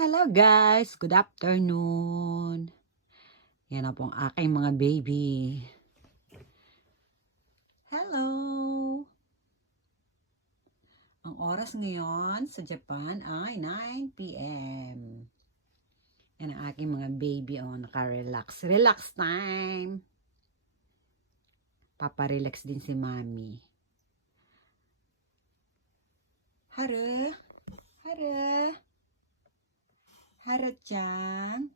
Hello guys, good afternoon. Yan na po ang aking mga baby. Hello. Ang oras ngayon sa Japan ay 9 p.m. Yan ang aking mga baby. Oh, naka-relax. Relax time. Paparelax din si Mami. Haru. Haru. Haru-chan.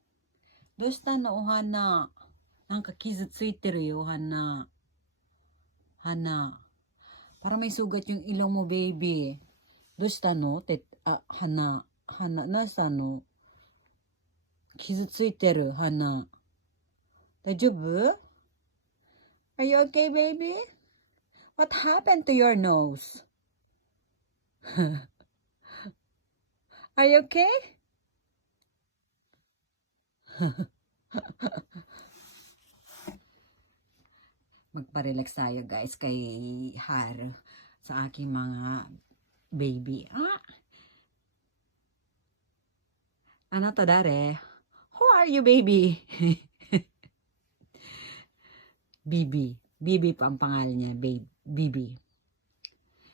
どうしたのお花。なんか傷ついてるよ、花。花。Para may sugat yung ilong mo, baby. どうしたの花。花。どうしたの傷ついてる、花。大丈夫 Are you okay, baby? What happened to your nose? Are you okay? Magpa-relax tayo guys kay Har sa aking mga baby. Ano to dare? Who are you, baby? Bibi. Bibi pa ang pangalan niya, Bibi.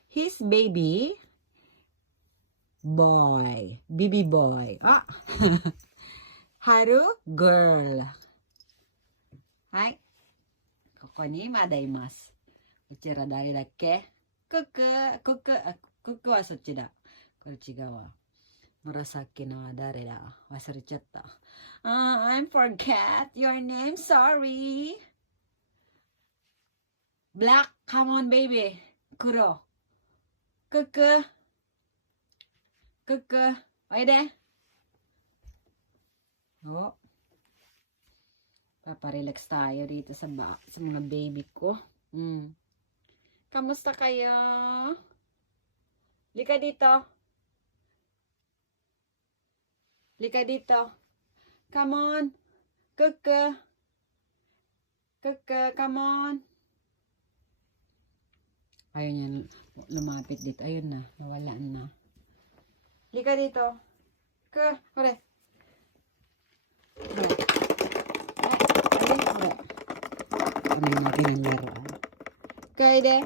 His baby boy. Bibi boy. Haru girl. Hai. ここにまだいます。こちら誰だっけ？ククはそっちだ。これ違うわ。紫のは誰だ？忘れちゃった。I forget your name. Sorry. Black. Come on, baby. 黒。クク。おいで。Oh. Paparelax tayo dito sa mga baby ko. Kamusta kayo? Lika dito. Lika dito. Come on. Kuku. Come on. Ayun yan. Lumapit dito. Ayun na. Nawalaan na. Lika dito. Hore. Ano natin ang laruan? Kaide.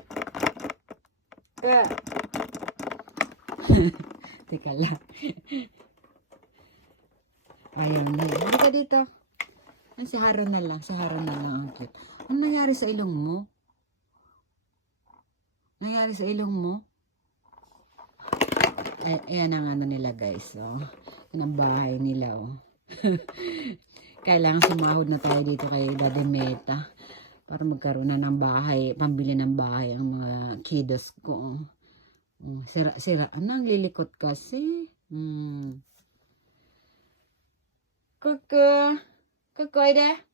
Teka lang. Ayaw na. Halika dito. Si Haro na lang. Si Haro na lang ang cute. Ano nangyari sa ilong mo? Nangyari sa ilong mo? Ayan ang ano nila guys. Oh. Yan ang bahay nila. Oh. Kailangan sumahod na tayo dito kay Daddy Meta para magkaroon na ng bahay, pambili ng bahay ang mga kiddos ko. Sira. Anong lilikot kasi? Kuku, ide.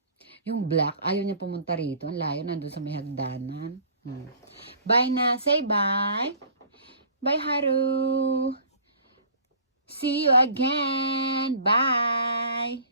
Yung black, ayaw niya pumunta rito. Ang layo, nandun sa may hagdanan. Bye na. Say bye. Bye, Haru. See you again. Bye.